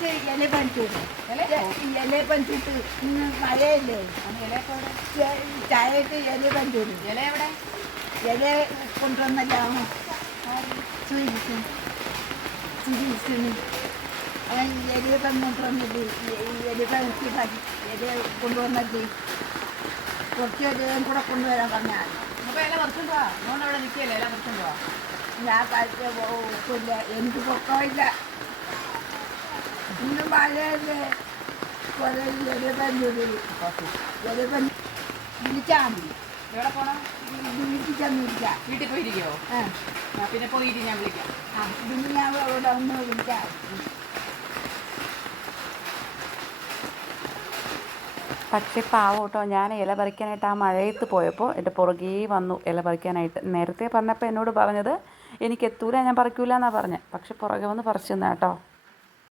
ചായക്ക് ഇല പഞ്ചിട്ട് ഇല പഞ്ചിട്ട് ഇന്ന് മഴയല്ലേ? ചായയിട്ട് ഇല പഞ്ചിട്ട് ഇല എവിടെ? ഇല കൊണ്ടുവന്നല്ലോ അവൻ ഇല കൊണ്ടുവന്നിട്ട് ഇല പഞ്ചി ഇല കൊണ്ടുവന്നിട്ട് കുറച്ച് ഇലയും കൂടെ കൊണ്ടുവരാൻ പറഞ്ഞാൽ. അപ്പൊ ഇല പറിച്ചോണ്ട് വാ മോൻ അവിടെ നിൽക്കല്ലേ ഇല പറിച്ചോണ്ട് വാ ഞാൻ കഴിച്ച പോക്കില്ല എനിക്ക് പൊക്കമില്ല. ഇന്ന് മഴയല്ലേ? കുറേ ഇല പഞ്ചൂര് ഇല പഞ്ച് വിളിച്ചാൽ മതി എവിടെ പോണം? വിളിക്കാം വീട്ടിൽ പോയിരിക്കോ ആ. ആ, പിന്നെ പോയിട്ട് ഞാൻ വിളിക്കാം. ആ പിന്നെ ഞാൻ ഇവിടെ ഒന്ന് വിളിക്കാം. പക്ഷേ പാവം കേട്ടോ ഞാൻ ഇല പറിക്കാനായിട്ട് ആ മഴയത്ത് പോയപ്പോൾ എന്റെ പുറകേ വന്നു ഇല പറിക്കാനായിട്ട്. നേരത്തെ പറഞ്ഞപ്പോൾ എന്നോട് പറഞ്ഞത് എനിക്ക് എത്തൂല ഞാൻ പറിക്കൂല എന്നാണ് പറഞ്ഞത്. പക്ഷെ പുറകെ വന്ന് പറിച്ചു തന്നെ കേട്ടോ.